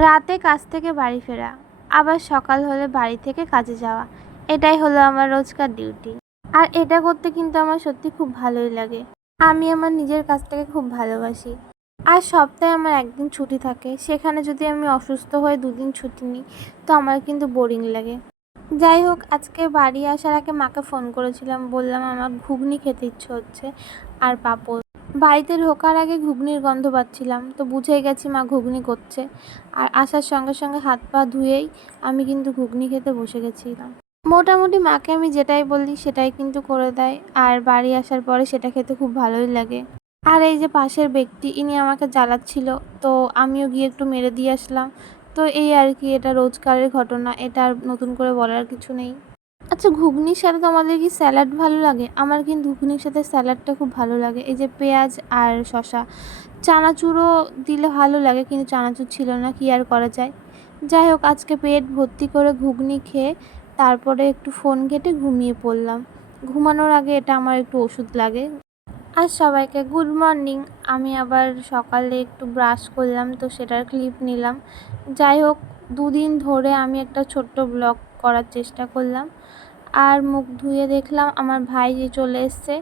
রাতে কাজ থেকে বাড়ি ফেরা, আবার সকাল হলে বাড়ি থেকে কাজে যাওয়া, এটাই হলো আমার রোজকার ডিউটি। আর এটা করতে কিন্তু আমার সত্যি খুব ভালোই লাগে। আমি আমার নিজের কাজটাকে খুব ভালোবাসি। আর সপ্তাহে আমার একদিন ছুটি থাকে, সেখানে যদি আমি অসুস্থ হয়ে দুদিন ছুটি নিই তো আমার কিন্তু বোরিং লাগে। যাই হোক, আজকে বাড়ি আসার আগে মাকে ফোন করেছিলাম, বললাম আমার ঘুগনি খেতে ইচ্ছে হচ্ছে আর পাঁপড়। বাড়িতে ঢোকার আগে ঘুগনির গন্ধ পাচ্ছিলাম, তো বুঝেই গেছি মা ঘুগনি করছে। আর আসার সঙ্গে সঙ্গে হাত পা ধুয়েই আমি কিন্তু ঘুগনি খেতে বসে গেছিলাম। মোটামুটি মাকে আমি যেটাই বলি সেটাই কিন্তু করে দেয়, আর বাড়ি আসার পরে সেটা খেতে খুব ভালোই লাগে। আর এই যে পাশের ব্যক্তি, ইনি আমাকে জ্বালাচ্ছিল, তো আমিও গিয়ে একটু মেরে দিয়ে আসলাম। তো এই আর কি, এটা রোজকারের ঘটনা, এটা আর নতুন করে বলার কিছু নেই। আচ্ছা, ঘুগনির সাথে তোমাদের কি স্যালাড ভালো লাগে? আমার কিন্তু ঘুগনির সাথে স্যালাডটা খুব ভালো লাগে, এই যে পেঁয়াজ আর শসা। চানাচুরও দিলে ভালো লাগে, কিন্তু চানাচুর ছিল না, কি আর করা যায়। যাই হোক, আজকে পেট ভর্তি করে ঘুগনি খেয়ে তারপরে একটু ফোন ঘেঁটে ঘুমিয়ে পড়লাম। ঘুমানোর আগে এটা আমার একটু ওষুধ লাগে। আর সবাইকে গুড মর্নিং। আমি আবার সকালে একটু ব্রাশ করলাম, তো সেটার ক্লিপ নিলাম। যাই হোক, দুদিন ধরে আমি একটা ছোট্ট ব্লগ করার চেষ্টা করলাম। আর মুখ ধুয়ে দেখলাম আমার ভাই যে চলে এসছে।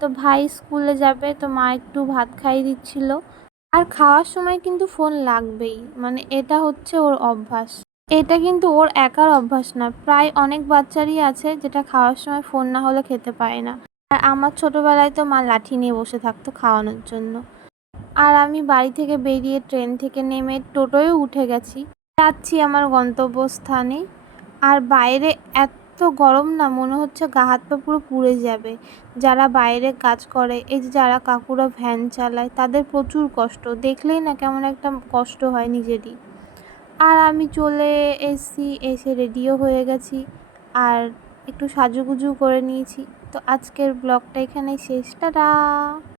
তো ভাই স্কুলে যাবে, তো মা একটু ভাত খাইয়ে দিচ্ছিল। আর খাওয়ার সময় কিন্তু ফোন লাগবেই, মানে এটা হচ্ছে ওর অভ্যাস। এটা কিন্তু ওর একার অভ্যাস না, প্রায় অনেক বাচ্চারই আছে যেটা খাওয়ার সময় ফোন না হলে খেতে পায় না। আর আমার ছোটবেলায় তো মা লাঠি নিয়ে বসে থাকতো খাওয়ানোর জন্য। আর আমি বাড়ি থেকে বেরিয়ে ট্রেন থেকে নেমে টোটোয় উঠে গেছি, যাচ্ছি আমার গন্তব্যস্থানে। আর বাইরে এত গরম না, মনে হচ্ছে গা হাত পা পুরো পুড়ে যাবে। যারা বাইরে কাজ করে, এই যে যারা কাকুরা ভ্যান চালায়, তাদের প্রচুর কষ্ট, দেখলেই না কেমন একটা কষ্ট হয় নিজেরই। আর আমি চলে এসেছি, এসে রেডিও হয়ে গেছি আর একটু সাজুগুজু করে নিয়েছি। তো আজকের ব্লগটা এখানেই শেষ, টাটা।